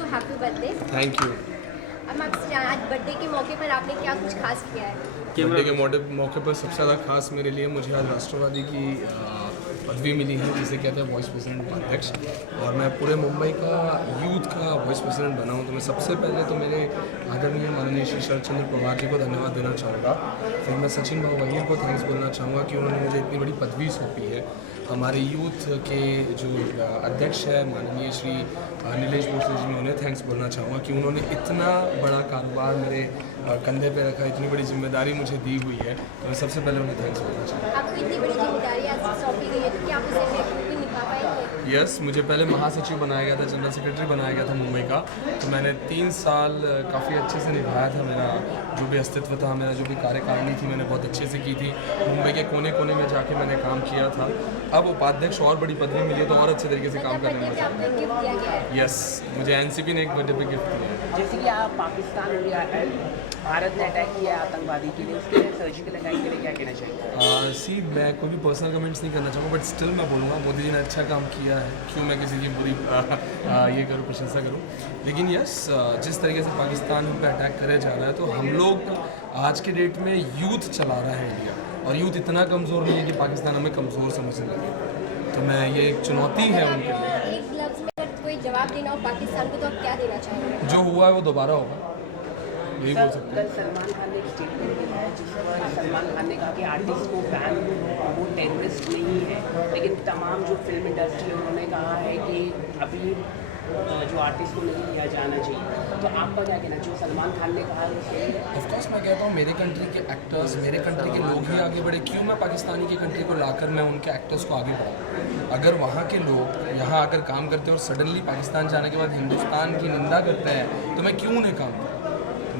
To happy birthday. Thank you. अब आपसे आज बर्थडे के मौके पर आपने क्या कुछ खास किया है? बर्थडे के मौके पर सबसे ज़्यादा खास मेरे लिए मुझे आज राष्ट्रवादी की पदवी मिली है, जिसे कहते हैं वाइस प्रेसिडेंट उपाध्यक्ष, और मैं पूरे मुंबई का यूथ का वाइस प्रेसिडेंट बना हूँ। तो मैं सबसे पहले तो मेरे आदरणीय माननीय श्री शरद चंद्र पवार जी को धन्यवाद देना चाहूँगा। फिर मैं सचिन भाऊ वहीर को थैंक्स बोलना चाहूँगा कि उन्होंने मुझे इतनी बड़ी पदवी सौंपी है। हमारे यूथ के जो अध्यक्ष है माननीय श्री नीलेश भोसले जी, मैं उन्हें थैंक्स बोलना चाहूँगा कि उन्होंने इतना बड़ा कारोबार मेरे कंधे पे रखा, इतनी बड़ी जिम्मेदारी मुझे दी हुई है। तो मैं सबसे पहले उन्हें थैंक्स बोलना चाहूँगा। आपको इतनी बड़ी जिम्मेदारी आज सौंपी गई है, तो क्या आप उसे बखूबी निभा पाएंगे? यस, मुझे पहले महासचिव बनाया गया था, जनरल सेक्रेटरी बनाया गया था मुंबई का। तो मैंने 3 साल काफ़ी अच्छे से निभाया था। मेरा जो भी अस्तित्व था, मेरा जो भी कार्यकारिणी थी, मैंने बहुत अच्छे से की थी। मुंबई के कोने कोने में जाके मैंने काम किया था। अब उपाध्यक्ष और बड़ी पदवी मिली है तो और अच्छे तरीके से काम करने में आपको गिफ्ट दिया गया है? यस, मुझे एनसीपी ने एक बर्थडे पे गिफ्ट दिया है। जैसे कि आप पाकिस्तान भारत ने अटैक किया आतंकवादी के लिए, उसके लिए सर्जिकल अटैक के लिए क्या कहना चाहिए? सी, मैं कोई भी पर्सनल कमेंट्स नहीं करना चाहूँगा, बट स्टिल मैं बोलूँगा मोदी जी ने अच्छा काम किया है। क्यों मैं किसी की बुरी ये करूँ, प्रशंसा करूँ। लेकिन यस, जिस तरीके से पाकिस्तान हम पे अटैक करे जा रहा है, तो हम लोग आज के डेट में यूथ चला रहा है इंडिया, और यूथ इतना कमज़ोर नहीं है कि पाकिस्तान हमें कमज़ोर समझने लगे। तो मैं ये एक चुनौती है उनके लिए। एक लफ्ज़ में अगर कोई जवाब देना हो पाकिस्तान को, तो आप क्या देना चाहेंगे? जो हुआ है वो दोबारा होगा, यही बोल सकते हैं। कल सलमान खान ने एक स्टेटमेंट दिया है जिसमें सलमान खान ने कहा कि आर्टिस्ट को बैन वो टेररिस्ट नहीं है, लेकिन तमाम जो फिल्म इंडस्ट्री है उन्होंने कहा है कि अभी जो आर्टिस्ट को नहीं लिया जाना चाहिए। तो आपका क्या कहना? जो सलमान खान ने कहा है ऑफकोर्स मैं कहता हूँ मेरे कंट्री के एक्टर्स, मेरे कंट्री के लोग ही आगे बढ़े। क्यों मैं पाकिस्तानी की कंट्री को लाकर मैं उनके एक्टर्स को आगे बढ़ाऊँ? अगर वहाँ के लोग यहाँ आकर काम करते हैं और सडनली पाकिस्तान जाने के बाद हिंदुस्तान की निंदा करते हैं, तो मैं क्यों उन्हें काम करूँ?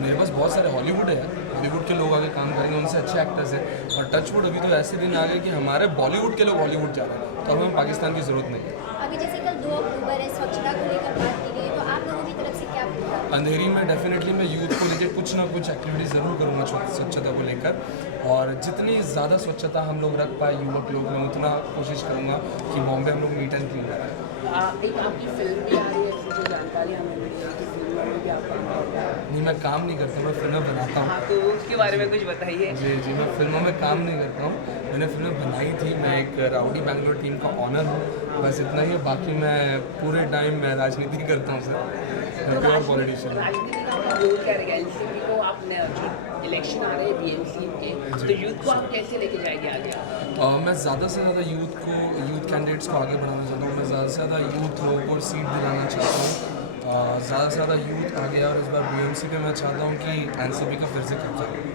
मेरे पास बहुत सारे हॉलीवुड है, हॉलीवुड के लोग आगे काम करेंगे, उनसे अच्छे एक्टर्स हैं। और टचवुड अभी तो ऐसे दिन आ गए कि हमारे बॉलीवुड के लोग हॉलीवुड जा रहे हैं, तो हमें पाकिस्तान की ज़रूरत नहीं है। अभी जैसे कल 2 अक्टूबर है, स्वच्छता को लेकर बात की गई, तो आप लोगों की तरफ से क्या प्रोग्राम? अंधेरी में डेफिनेटली मैं यूथ को लेकर कुछ ना कुछ एक्टिविटी ज़रूर करूँगा स्वच्छता को लेकर, और जितनी ज़्यादा स्वच्छता हम लोग रख पाए युवक लोग, मैं उतना कोशिश करूँगा कि बॉम्बे हम लोग नीट एंड क्लीन करें। एक आपकी फिल्म भी आ रही है, जो जानकारी हमें मिली है कि फिल्मों में भी आप काम कर रहे हैं। नहीं, मैं काम नहीं करता, मैं फिल्में बनाता हूँ। हाँ, तो उसके बारे में कुछ बताइए। जी, मैं फिल्मों में काम नहीं करता हूँ। मैंने फिल्में बनाई थी, मैं एक राउडी बैंगलोर टीम का ऑनर हूँ, बस इतना ही है। बाकी मैं पूरे टाइम मैं राजनीति करता हूँ सर, मैं प्योर पॉलिटिशियन। राजनीति का आपका रोल क्या रहेगा? एनसीपी को आपने जो इलेक्शन आ रहे हैं बीएमसी के, तो यूथ को आप कैसे लेके जाएंगे आगे? मैं ज़्यादा से ज़्यादा यूथ कैंडिडेट्स को आगे बढ़ाना चाहता हूँ। मैं ज़्यादा से ज़्यादा यूथ लोगों को सीट दिलाना चाहता हूँ। ज़्यादा से ज़्यादा यूथ आगे, और इस बार बीएमसी पे मैं चाहता हूँ कि एनसीपी का फिर से कब्जा हो।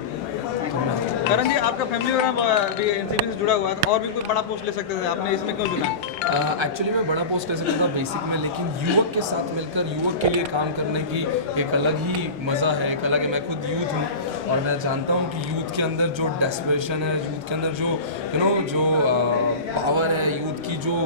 करण जी, आपका फैमिली वगैरह भी एनसीपी से जुड़ा हुआ है, तो और भी कोई बड़ा पोस्ट ले सकते थे, आपने इसमें क्यों चुना? एक्चुअली मैं बड़ा पोस्ट ले सकता था बेसिक में, लेकिन युवक के साथ मिलकर युवक के लिए काम करने की एक अलग ही मज़ा है, एक अलग है। मैं खुद यूथ हूँ और मैं जानता हूँ कि यूथ के अंदर जो डेस्परेशन है, यूथ के अंदर जो जो पावर है, यूथ की जो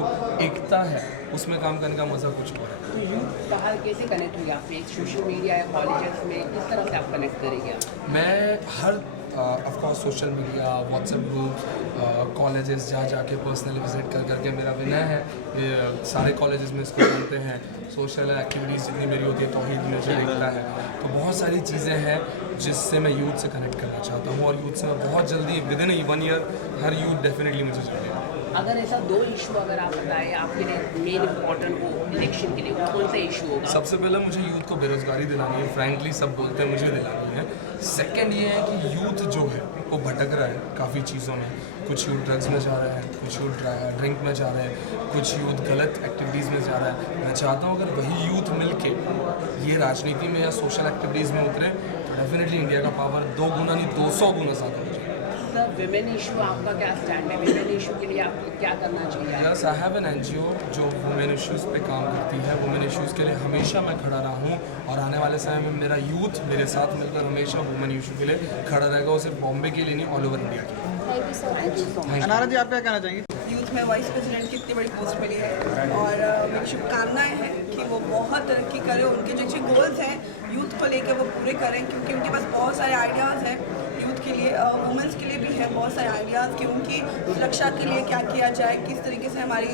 एकता है, उसमें काम करने का मज़ा कुछ और है। तो यूथ बाहर कैसे कनेक्ट होगी आपसे? सोशल मीडिया या कॉलेजेस में किस तरह से आप कनेक्ट करेंगे? मैं हर of course social media, WhatsApp group, colleges जा जाके पर्सनली विजिट कर करके, मेरा विनय है सारे कॉलेजेस में इसको जानते हैं। सोशल एक्टिविटीज़ जितनी मेरी होती है, तौहीद मुझे देखता है, तो बहुत सारी चीज़ें हैं जिससे मैं यूथ से कनेक्ट करना चाहता हूँ, और यूथ से मैं बहुत जल्दी with in 1 year her youth definitely मुझे चाहिए। अगर ऐसा 2 इशू अगर आप बताएं आपके लिए मेन इंपॉर्टेंट हो इलेक्शन के लिए, वो कौन सा इशू होगा? सबसे पहले मुझे यूथ को बेरोज़गारी दिलानी है, फ्रैंकली सब बोलते हैं, मुझे दिलानी है। सेकंड ये है कि यूथ जो है वो भटक रहा है काफ़ी चीज़ों में। कुछ यूथ ड्रग्स में जा रहे हैं, कुछ यूथ ड्रिंक में जा रहे हैं, कुछ यूथ गलत एक्टिविटीज़ में जा रहा है। मैं चाहता हूँ अगर वही यूथ मिल के ये राजनीति में या सोशल एक्टिविटीज़ में उतरे, तो डेफिनेटली इंडिया का पावर 2 गुना नहीं 200 गुना ज़्यादा हो जाएगा। सर, विमेन इशू आपका क्या स्टैंड है? विमेन इशू के लिए आपको क्या करना चाहिए? Yes, I have an NGO जो वुमेन इश्यूज़ पे काम करती है। वुमेन इश्यूज़ के लिए हमेशा मैं खड़ा रहा हूँ, और आने वाले समय में मेरा यूथ मेरे साथ मिलकर हमेशा वुमेन इशू के लिए खड़ा रहेगा, वो सिर्फ बॉम्बे के लिए नहीं, ऑल ओवर इंडिया के लिए। Thank you so much. Anara ji, आप क्या कहना चाहेंगे? यूथ में वाइस प्रेसिडेंट की इतनी बड़ी पोस्ट मिली है, और मेरी शुभकामनाएं हैं कि वो बहुत तरक्की करें, उनके जो अच्छे गोल्स हैं यूथ को लेकर वो पूरे करें, क्योंकि उनके पास बहुत सारे आइडियाज़ हैं यूथ के लिए, वुमेंस के लिए भी है बहुत सारे आइडियाज़ कि उनकी सुरक्षा के लिए क्या किया जाए, किस तरीके से हमारी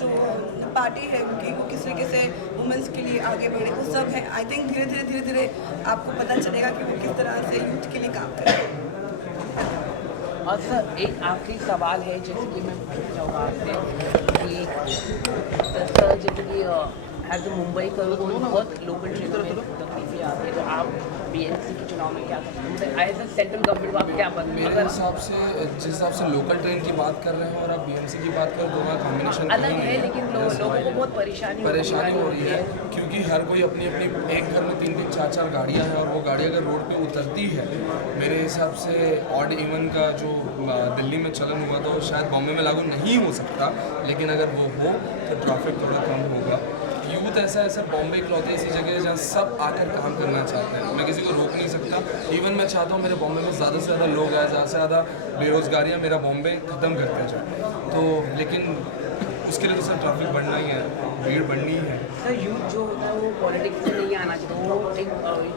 जो पार्टी है उनकी, वो किस तरीके से वुमेंस के लिए आगे बढ़े, वो सब है। आई थिंक धीरे धीरे आपको पता चलेगा कि वो किस तरह से यूथ के लिए काम करें। और सर एक आखिरी सवाल है, जैसे कि मैं पूछना चाहूँगा आपसे कि सर जैसे कि एज मुंबई का बहुत लोकल ट्रेन में तकलीफें आती है, तो आप बीएमसी के चुनाव में क्या करते हैं? एज ए सेंट्रल गवर्नमेंट को आप क्या मेरे हिसाब से जिस हिसाब से लोकल ट्रेन की बात कर रहे हैं और आप बीएमसी की बात करें, दोनों का कॉम्बिनेशन अलग है, लेकिन लोगों को बहुत परेशानी हो रही है क्योंकि हर कोई अपनी अपनी एक घर में 3-3 4-4 गाड़ियाँ हैं, और वो गाड़ी अगर रोड पे उतरती है, मेरे हिसाब से ऑड इवन का जो दिल्ली में चलन हुआ तो शायद बॉम्बे में लागू नहीं हो सकता, लेकिन अगर वो हो तो ट्रैफिक थोड़ा कम होगा। यूथ ऐसा बॉम्बे इकलौती ऐसी जगह है जहाँ सब आकर काम करना चाहते हैं, मैं किसी को रोक नहीं सकता। इवन मैं चाहता हूँ मेरे बॉम्बे में ज़्यादा से ज़्यादा लोग आए, ज़्यादा से ज़्यादा बेरोज़गारियाँ मेरा बॉम्बे ख़त्म करते जाए, तो लेकिन उसके लिए तो सर ट्रैफिक बढ़ना ही है, भीड़ बढ़नी ही है। सर यूथ जो होता है वो पॉलिटिक्स में नहीं आना चाहिए, वो एक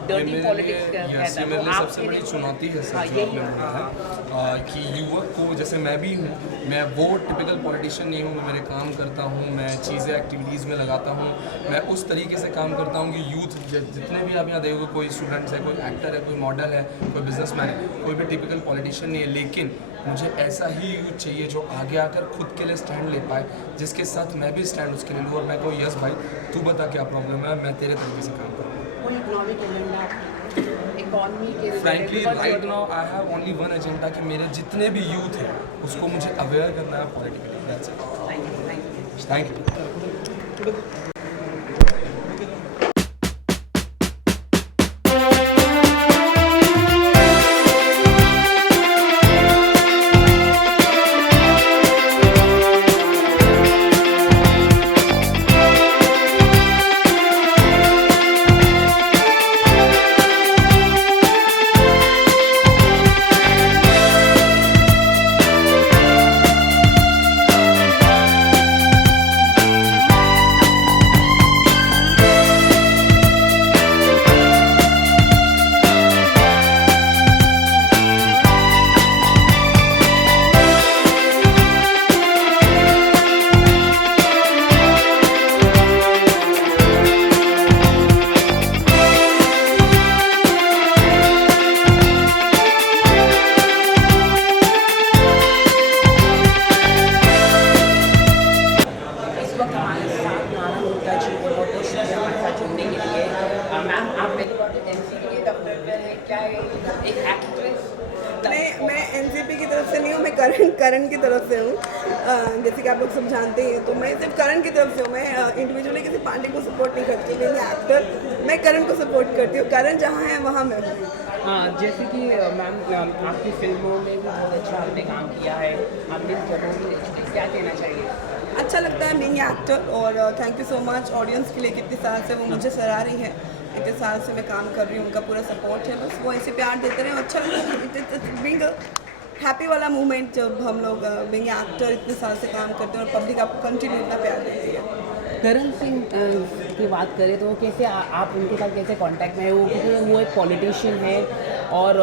डर्टी पॉलिटिक्स कहता है। मेरे लिए सबसे बड़ी चुनौती है सर जो आपने बोला है कि युवक को, जैसे मैं भी हूँ, मैं वो टिपिकल पॉलिटिशियन नहीं हूँ, मैं मेरे काम करता हूँ, मैं चीज़ें एक्टिविटीज़ में लगाता हूँ, मैं उस तरीके से काम करता हूँ कि यूथ जितने भी आप यहाँ देखोगे, कोई स्टूडेंट्स है, कोई एक्टर है, कोई मॉडल है, कोई बिजनेसमैन है, कोई भी टिपिकल पॉलिटिशियन नहीं है, लेकिन मुझे ऐसा ही यूथ चाहिए जो आगे आकर खुद के लिए स्टैंड ले पाए, जिसके साथ मैं भी स्टैंड उसके लिए लूँ और मैं कहूँ यस भाई तू बता क्या प्रॉब्लम है, मैं तेरे तरीके से काम करूँ। कोई इकोनॉमिक एजेंडा, इकोनॉमी के frankly right now I have only one agenda कि मेरे जितने भी यूथ हैं उसको मुझे अवेयर करना है politically. That's it. Thank you. मैं एनसीपी की तरफ से नहीं हूँ, मैं करण की तरफ से हूँ। जैसे कि आप लोग सब जानते हैं, तो मैं सिर्फ करण की तरफ से हूँ। मैं इंडिविजुअली किसी पार्टी को सपोर्ट नहीं करती हूँ, मैं एक्टर, मैं करण को सपोर्ट करती हूँ। करण जहाँ है वहाँ मैं हूँ। हाँ, जैसे कि मैम आपकी फिल्मों में भी बहुत अच्छा आपने काम किया है, आपने जगहों में क्या कहना चाहिए? अच्छा लगता है बीइंग एक्टर, और thank you so much audience के लिए, कितने साल से वो मुझे सराह रही है, इतने साल से मैं काम कर रही हूँ, उनका पूरा सपोर्ट है, बस वो ऐसे प्यार देते रहे। अच्छा बीइंग हैप्पी वाला मोमेंट जब हम लोग बीइंग एक्टर इतने साल से काम करते हैं और पब्लिक आपको कंटिन्यू इतना प्यार देती है। करण सिंह की बात करें तो कैसे आप उनके साथ कैसे कांटेक्ट में है? क्योंकि वो एक पॉलिटिशियन है और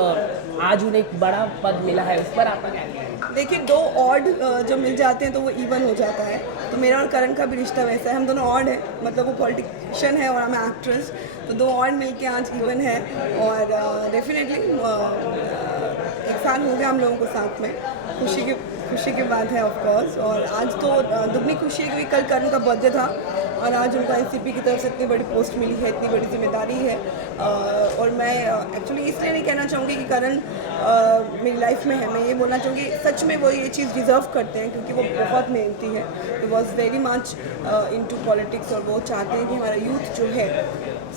आज उन्हें एक बड़ा पद मिला है, उस पर आपका क्या कहना है? देखिए, दो ऑड जब मिल जाते हैं तो वो इवन हो जाता है, तो मेरा और करण का भी रिश्ता वैसा है। हम दोनों ऑड हैं, मतलब वो पॉलिटिशियन है और मैं एक्ट्रेस, तो दो ऑड मिलके आज इवन है। और डेफिनेटली 1 साल हो गया हम लोगों को साथ में, खुशी की बात है ऑफ कोर्स। और आज तो दुगनी खुशी है कि कल करण का बर्थडे था और आज उनको एनसीपी की तरफ से इतनी बड़ी पोस्ट मिली है, इतनी बड़ी जिम्मेदारी है। और मैं एक्चुअली इसलिए नहीं कहना चाहूँगी कि करण मेरी लाइफ में है, मैं ये बोलना चाहूँगी सच में वो ये चीज़ डिज़र्व करते हैं, क्योंकि वो बहुत मेहनती है। He was very much into politics, और वो चाहते हैं कि हमारा यूथ जो है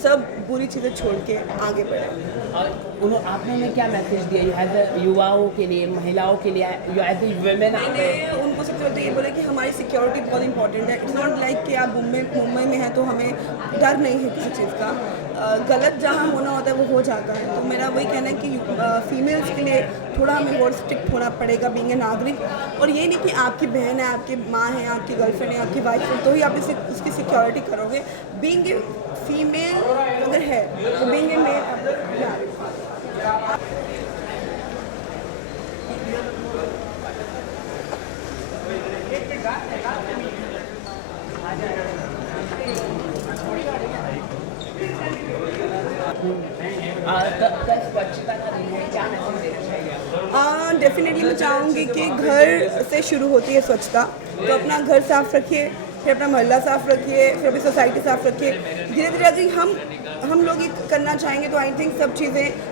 सब बुरी चीज़ें छोड़ के आगे बढ़े। और आपने उन्हें क्या मैसेज दिया एज ए युवाओं के लिए, महिलाओं के लिए, एज ए वुमेन? मैंने उनको सबसे पहले ये बोला कि हमारी सिक्योरिटी बहुत इंपॉर्टेंट है। इट्स नॉट लाइक कि आप मुंबई में हैं तो हमें डर नहीं है किसी चीज़ का, गलत जहाँ होना होता है वो हो जाता है। तो मेरा वही कहना है कि फीमेल्स के लिए थोड़ा हमें और स्ट्रिक्ट होना पड़ेगा बीइंग ए नागरिक। और ये नहीं कि आपकी बहन है, आपकी माँ है, आपकी गर्लफ्रेंड है, आपकी वाइफ है, तो ही आप उसकी सिक्योरिटी करोगे। बीइंग ए फीमेल अगर है तो बीइंग ए मेल स्वच्छता का दिन है, क्या मैसेज देना चाहिए आप? डेफिनेटली मैं चाहूँगी कि घर से शुरू होती है स्वच्छता, तो अपना घर साफ रखिए, फिर अपना मोहल्ला साफ रखिए, फिर अपनी सोसाइटी साफ रखिए। धीरे धीरे अगर हम लोग ये करना चाहेंगे तो आई थिंक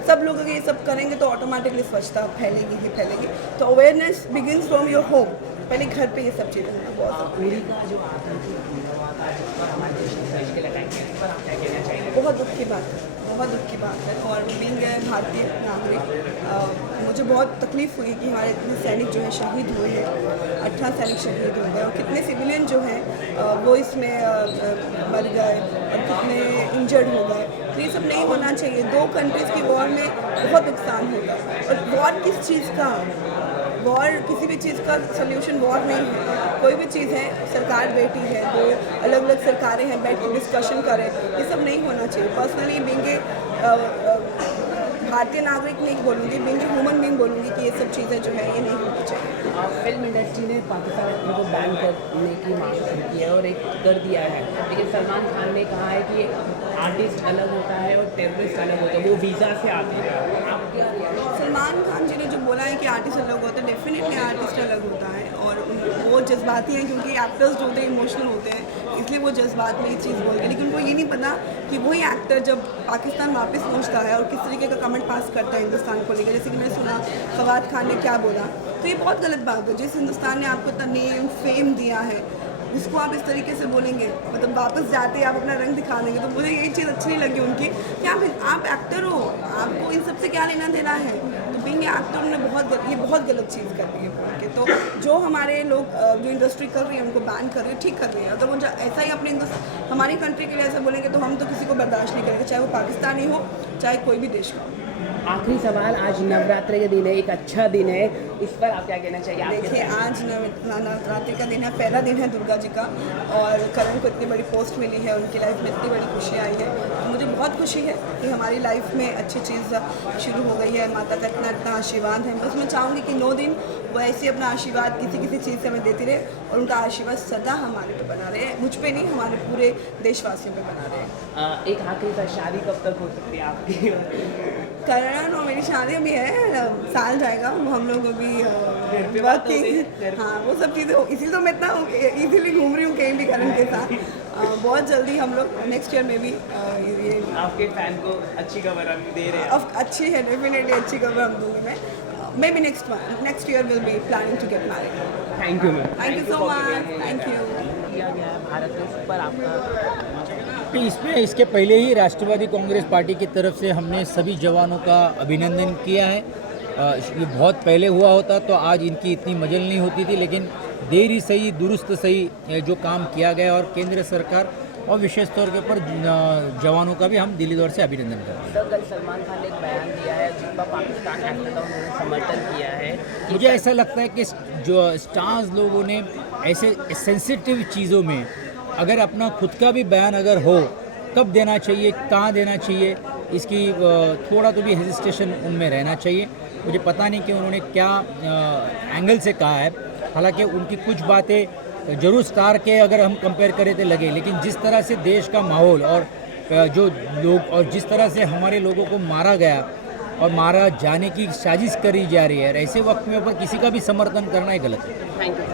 सब लोग अगर ये सब करेंगे तो ऑटोमेटिकली स्वच्छता फैलेगी ही फैलेगी। तो awareness begins from your home, पहले घर पे ये सब चीज़ें होना बहुत उड़ी का जो आतंकी हुआ था जिस पर हमारे देश ने देश के लगाई है, इस पर आप क्या कहना चाहेंगे? बहुत दुख की बात है, बहुत दुख की बात है। और बीइंग भारतीय नागरिक मुझे बहुत तकलीफ़ हुई कि हमारे इतने सैनिक जो है शहीद हुए हैं, 18 सैनिक शहीद हो गए और कितने सिविलियन जो हैं वो इसमें मर गए और कितने इंजर्ड हो गए। तो ये सब नहीं होना चाहिए। 2 कंट्रीज़ की वॉर में बहुत नुकसान होगा। और वॉर किस चीज़ का, वॉर किसी भी चीज़ का सोल्यूशन वॉर नहीं है। कोई भी चीज़ है, सरकार बैठी है, 2 अलग अलग सरकारें हैं, बैठ के डिस्कशन करें, ये सब नहीं होना चाहिए। पर्सनली बीइंग भारतीय नागरिक नहीं बोलूँगी, बीइंग ह्यूमन बीइंग बोलूँगी कि ये सब चीज़ें जो है ये नहीं होनी चाहिए। फिल्म इंडस्ट्री ने पाकिस्तान एक्टर को बैन करने की मांग की है और एक कर दिया है, लेकिन सलमान खान ने कहा है कि आर्टिस्ट अलग होता है और टेररिस्ट अलग होता है, वो वीज़ा से आते हैं। आप क्या? सलमान खान जी ने जो बोला है कि आर्टिस्ट अलग होता है, डेफिनेटली आर्टिस्ट अलग होता है और वो जज्बाती हैं, क्योंकि एक्टर्स जो होते हैं इमोशनल होते हैं, इसलिए वो जज्बात में ये चीज़ बोलते हैं। लेकिन उनको ये नहीं पता कि वही एक्टर जब पाकिस्तान वापस पहुंचता है और किस तरीके का कमेंट पास करता है हिंदुस्तान को लेकर, जैसे कि मैंने सुना फवाद खान ने क्या बोला, तो ये बहुत गलत बात है। जिस हिंदुस्तान ने आपको इतना नेम फेम दिया है उसको आप इस तरीके से बोलेंगे, मतलब वापस जाते आप अपना रंग दिखा देंगे। तो मुझे ये चीज़ अच्छी नहीं लगी उनकी कि आप एक्टर हो, आपको इन सब से क्या लेना देना है। तो बीइंग एक्टर ने बहुत गलत चीज़ कर दी है बोल के। तो जो हमारे लोग जो इंडस्ट्री कर रही है उनको बैन कर रही है, ठीक कर रही है। अगर वो ऐसा ही अपने हमारी कंट्री के लिए ऐसा बोलेंगे तो हम तो किसी को बर्दाश्त नहीं करेंगे, चाहे वो पाकिस्तानी हो चाहे कोई भी देश का हो। आखिरी सवाल, आज नवरात्रि के दिन है, एक अच्छा दिन है, इस पर आप क्या कहना चाहिए? देखिए, आज नवरात्रि का दिन है, पहला दिन है दुर्गा जी का और करण को इतनी बड़ी पोस्ट मिली है, उनकी लाइफ में इतनी बड़ी खुशी आई है। तो मुझे बहुत खुशी है कि हमारी लाइफ में अच्छी चीज़ शुरू हो गई है। माता का इतना आशीर्वाद है। बस मैं चाहूँगी कि 9 दिन वो ऐसे अपना आशीर्वाद किसी चीज़ से हमें देती रहे और उनका आशीर्वाद सदा हमारे पे बना रहे, मुझ पे नहीं, हमारे पूरे देशवासियों पे बना रहे। एक आखिरी बार, शादी कब तक हो सकती है आपकी? करण और मेरी शादी भी है, साल जाएगा, हम लोग अभी वर्किंग, हाँ वो सब चीज़ें, इसीलिए तो मैं इतना इजीली घूम रही हूँ कहीं भी करण के साथ। बहुत जल्दी हम लोग नेक्स्ट ईयर में भी ये आपके फैन को अच्छी खबर हम दे रहे हैं। अच्छी है, डेफिनेटली अच्छी खबर हम दूंगी मैं। Maybe next year will be planning to get married. Thank you ma'am. Thank you so much. Thank you. किया गया है भारत में, उस पर आपका? इसमें इसके पहले ही राष्ट्रवादी कांग्रेस पार्टी की तरफ से हमने सभी जवानों का अभिनंदन किया है। ये बहुत पहले हुआ होता तो आज इनकी इतनी मजल नहीं होती थी, लेकिन देर ही सही दुरुस्त सही जो काम किया गया और केंद्र सरकार और विशेष तौर के ऊपर जवानों का भी हम दिली तौर से अभिनंदन करते हैं। सर, कल सलमान खान ने एक बयान दिया है जिस पर पाकिस्तान एक्टर का उन्होंने समर्थन किया है। मुझे ऐसा लगता है कि जो स्टार्स लोगों ने ऐसे सेंसिटिव चीज़ों में अगर अपना खुद का भी बयान अगर हो, कब देना चाहिए, कहाँ देना चाहिए, इसकी थोड़ा तो भी हेजिस्टेशन उनमें रहना चाहिए। मुझे पता नहीं कि उन्होंने क्या एंगल से कहा है। हालांकि उनकी कुछ बातें जरूर स्टार के अगर हम कंपेयर करें तो लगे, लेकिन जिस तरह से देश का माहौल और जो लोग और जिस तरह से हमारे लोगों को मारा गया और मारा जाने की साजिश करी जा रही है, ऐसे वक्त में ऊपर किसी का भी समर्थन करना ही गलत है। Thank you.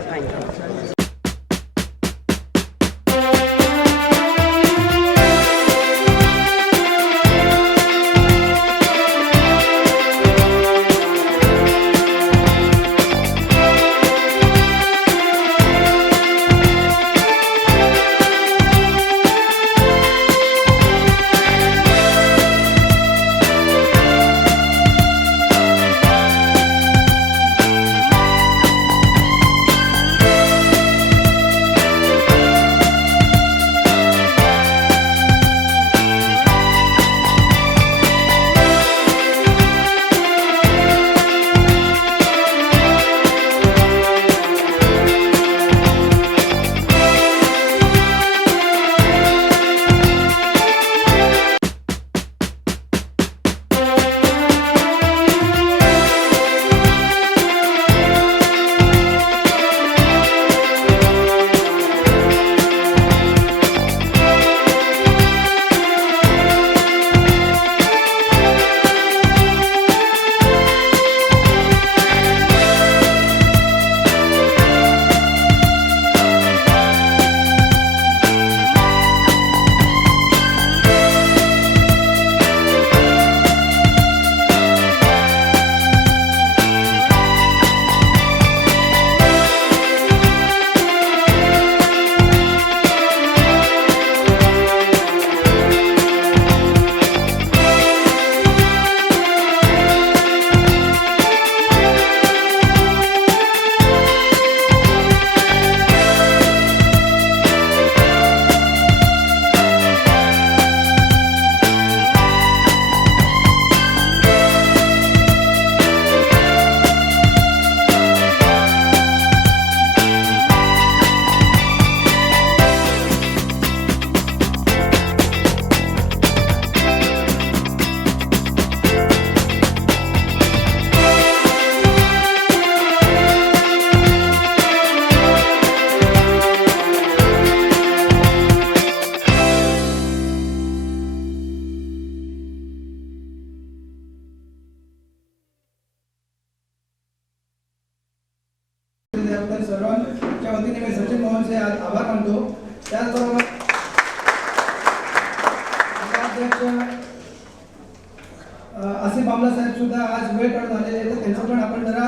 आसिफ आमला साहेब सुद्धा आज वेळ काढून आलेले आहेत, तर त्यांचं पण आपण जरा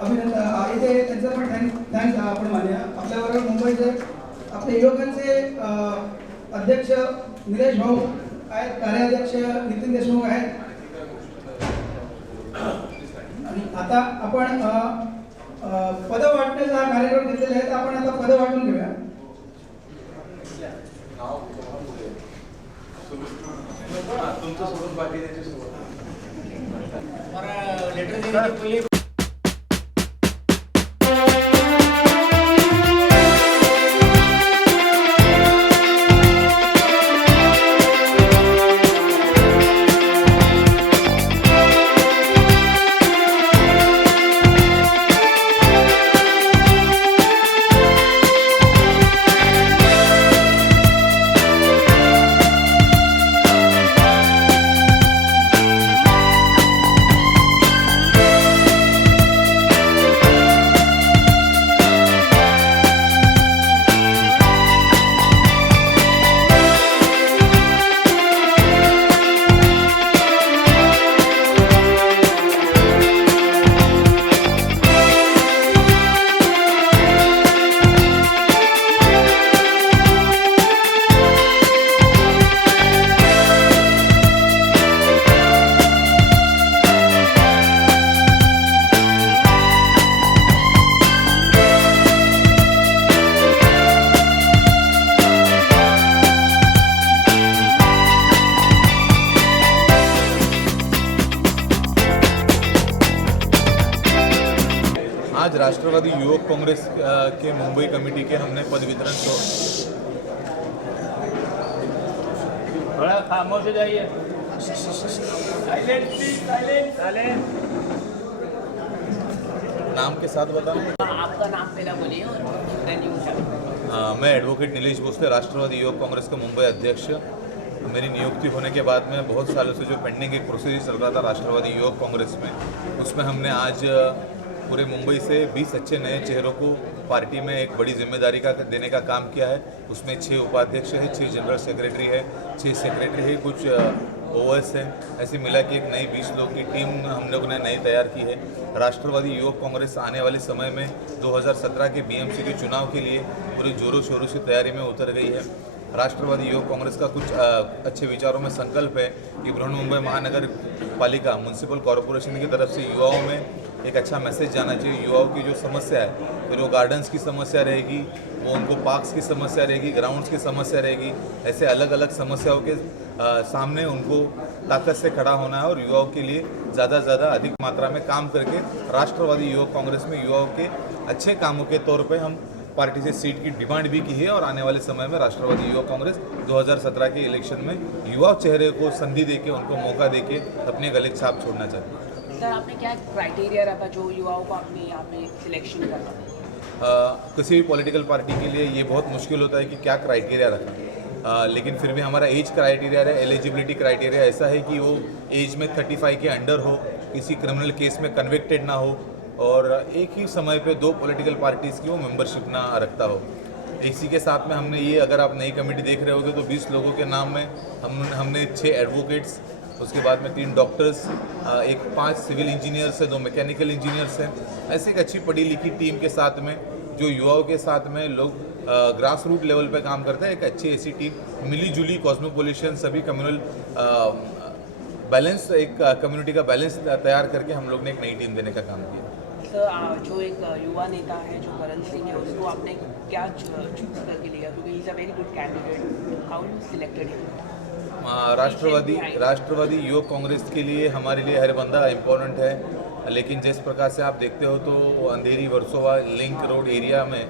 अभिनंदन इथे त्यांचं पण थँक्स आपण मानूया. आपल्याबरोबर मुंबईचे आपले युवकांचे अध्यक्ष निलेश भाऊ आहेत, कार्याध्यक्ष नितीन देशमुख आहेत. आणि आता आपण पद वाटण्याचा हा कार्यक्रम घेतलेला आहे, तर आपण आता पद वाटून घेऊया. तुमचं सोडून बाकी त्याची सोबत आज राष्ट्रवादी युवक कांग्रेस के मुंबई कमेटी के हमने पद वितरण थोड़ा खामोश हो जाइए. नाम के साथ बताऊं. आपका नाम पहला बोलिए और then you shall. मैं एडवोकेट नीलेश भोसले, राष्ट्रवादी युवक कांग्रेस का मुंबई अध्यक्ष. मेरी नियुक्ति होने के बाद में बहुत सालों से जो पेंडिंग एक प्रोसीजर चल रहा था राष्ट्रवादी युवक कांग्रेस में, उसमें हमने आज पूरे मुंबई से 20 अच्छे नए चेहरों को पार्टी में एक बड़ी जिम्मेदारी का देने का काम किया है. उसमें 6 उपाध्यक्ष है, 6 जनरल सेक्रेटरी है, 6 सेक्रेटरी है, कुछ ओएस है. ऐसे मिला के एक नई 20 लोग की टीम हम लोग ने नई तैयार की है. राष्ट्रवादी युवक कांग्रेस आने वाले समय में 2017 के बीएमसी के चुनाव के लिए पूरे जोरों शोरों से तैयारी में उतर गई है. राष्ट्रवादी युवक कांग्रेस का कुछ अच्छे विचारों में संकल्प है कि बृहन्मुंबई महानगर पालिका म्यूनसिपल कॉरपोरेशन की तरफ से युवाओं में एक अच्छा मैसेज जाना चाहिए. युवाओं की जो समस्या है, फिर वो गार्डन्स की समस्या रहेगी, वो उनको पार्क्स की समस्या रहेगी, ग्राउंड्स की समस्या रहेगी. ऐसे अलग अलग समस्याओं के सामने उनको ताकत से खड़ा होना है और युवाओं के लिए ज़्यादा से ज़्यादा अधिक मात्रा में काम करके राष्ट्रवादी युवक कांग्रेस में युवाओं के अच्छे कामों के तौर पर हम पार्टी से सीट की डिमांड भी की है. और आने वाले समय में राष्ट्रवादी युवक कांग्रेस 2017 के इलेक्शन में युवा चेहरे को संधि देके, उनको मौका देके अपने गले छाप छोड़ना चाहते हैं. सर, आपने क्या क्राइटेरिया रखा जो युवाओं को अपने यहाँ पे सिलेक्शन करना? किसी भी पॉलिटिकल पार्टी के लिए ये बहुत मुश्किल होता है कि क्या क्राइटेरिया रखा. लेकिन फिर भी हमारा एज क्राइटेरिया है, एलिजिबिलिटी क्राइटेरिया ऐसा है कि वो एज में 35 के अंडर हो, किसी क्रिमिनल केस में कन्विक्टेड ना हो और एक ही समय पे 2 पॉलिटिकल पार्टीज़ की वो मेंबरशिप ना रखता हो. इसी के साथ में हमने ये, अगर आप नई कमेटी देख रहे होगे तो 20 लोगों के नाम में हमने 6 एडवोकेट्स, उसके बाद में 3 डॉक्टर्स, 5 सिविल इंजीनियर्स हैं, 2 मैकेनिकल इंजीनियर्स हैं. ऐसे एक अच्छी पढ़ी लिखी टीम के साथ में जो युवाओं के साथ में लोग ग्रास रूट लेवल पे काम करते हैं, एक अच्छी ऐसी टीम मिली जुली कॉस्मोपोलिटियन सभी कम्युनल बैलेंस, एक कम्युनिटी का बैलेंस तैयार करके हम लोग ने एक नई टीम देने का काम किया. सर, जो एक युवा नेता है जो करण सिंह है, उसको आपने क्या चूज करके लिया? क्योंकि he is a very good candidate. How you selected him? Rashtrawadi Yuvak Congress के लिए हमारे लिए हर बंदा इम्पोर्टेंट है. लेकिन जिस प्रकार से आप देखते हो तो अंधेरी वर्सोवा लिंक रोड एरिया में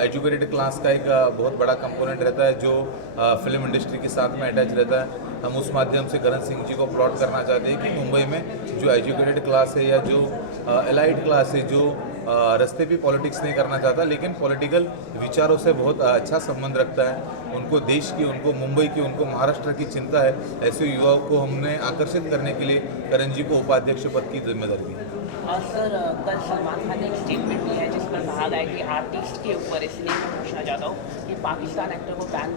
एजुकेटेड क्लास का एक बहुत बड़ा कंपोनेंट रहता है जो फिल्म इंडस्ट्री के साथ में अटैच रहता है. हम उस माध्यम से करण सिंह जी को प्लॉट करना चाहते हैं कि मुंबई में जो एजुकेटेड क्लास है या जो एलाइड क्लास है, जो रास्ते पे पॉलिटिक्स नहीं करना चाहता लेकिन पॉलिटिकल विचारों से बहुत अच्छा संबंध रखता है, उनको देश की, उनको मुंबई की, उनको महाराष्ट्र की चिंता है, ऐसे युवाओं को हमने आकर्षित करने के लिए करण जी को उपाध्यक्ष पद की जिम्मेदारी दी. सर कल सलमान खान ने एक स्टेटमेंट दिया है जिस पर कहा गया है कि आर्टिस्ट के ऊपर, इसलिए मैं पूछना चाहता हूँ कि पाकिस्तान एक्टर को बैन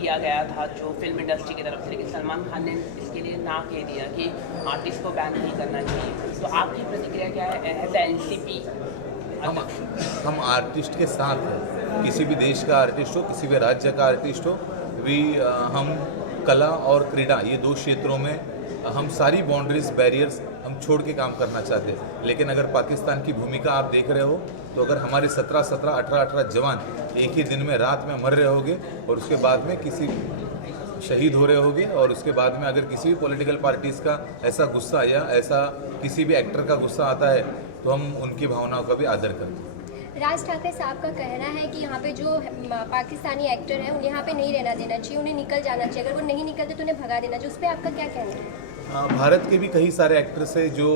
किया गया था जो फिल्म इंडस्ट्री की तरफ से, लेकिन सलमान खान ने इसके लिए ना कह दिया कि आर्टिस्ट को बैन नहीं करना चाहिए। तो आपकी प्रतिक्रिया क्या है एज एनसीपी? हम आर्टिस्ट के साथ हैं, किसी भी देश का आर्टिस्ट हो, किसी भी राज्य का आर्टिस्ट हो, हम कला और क्रीड़ा ये दो क्षेत्रों में हम सारी बाउंड्रीज बैरियर्स हम छोड़ के काम करना चाहते हैं। लेकिन अगर पाकिस्तान की भूमिका आप देख रहे हो तो अगर हमारे 17-17, 18-18 जवान एक ही दिन में रात में मर रहे होंगे और उसके बाद में किसी शहीद हो रहे होंगे और उसके बाद में अगर किसी भी पॉलिटिकल पार्टीज़ का ऐसा गुस्सा या ऐसा किसी भी एक्टर का गुस्सा आता है तो हम उनकी भावनाओं का भी आदर करते हैं। राज ठाकरे साहब का कहना है कि यहाँ पे जो पाकिस्तानी एक्टर हैं उन्हें यहाँ पे नहीं रहना देना चाहिए, उन्हें निकल जाना चाहिए, अगर वो नहीं निकलते तो उन्हें भगा देना चाहिए। उस पर आपका क्या कहना है? भारत के भी कई सारे एक्टर्स हैं जो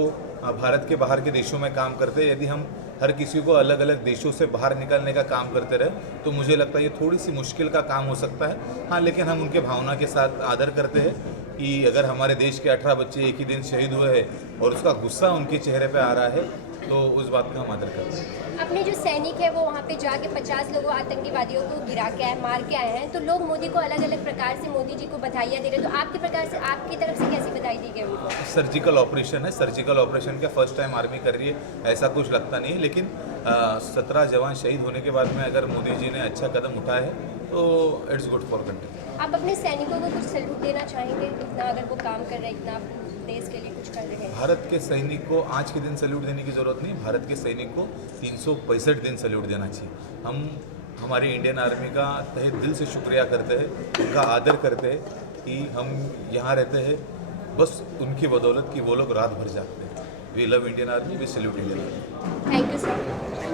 भारत के बाहर के देशों में काम करते हैं। यदि हम हर किसी को अलग अलग देशों से बाहर निकलने का काम करते रहे तो मुझे लगता है ये थोड़ी सी मुश्किल का काम हो सकता है। हाँ, लेकिन हम उनके भावना के साथ आदर करते हैं कि अगर हमारे देश के 18 बच्चे एक ही दिन शहीद हुए हैं और उसका गुस्सा उनके चेहरे पे आ रहा है तो उस बात का हम आदर करते हैं। अपने जो सैनिक है वो वहाँ पे जाके 50 लोगों आतंकवादियों को गिरा के आए, मार के आए हैं, तो लोग मोदी को अलग अलग प्रकार से मोदी जी को बधाइयाँ दे रहे हैं, तो आपके प्रकार से आपकी तरफ से कैसी बधाई दी गई उनको? सर्जिकल ऑपरेशन है, सर्जिकल ऑपरेशन का फर्स्ट टाइम आर्मी कर रही है, ऐसा कुछ लगता नहीं है। लेकिन 17 जवान शहीद होने के बाद में अगर मोदी जी ने अच्छा कदम उठाया है तो इट्स गुड फॉर कंट्री। आप अपने सैनिकों को कुछ सैल्यूट देना चाहेंगे, इतना अगर वो काम कर रहे हैं, इतना देश के लिए कुछ कर रहे हैं? भारत के सैनिक को आज के दिन सैल्यूट देने की ज़रूरत नहीं, भारत के सैनिक को 365 दिन सैल्यूट देना चाहिए। हम हमारी इंडियन आर्मी का तहे दिल से शुक्रिया करते हैं, उनका आदर करते हैं कि हम यहाँ रहते हैं बस उनकी बदौलत कि वो लोग रात भर जागते हैं। We love Indian army, we salute Indian army. Thank you sir.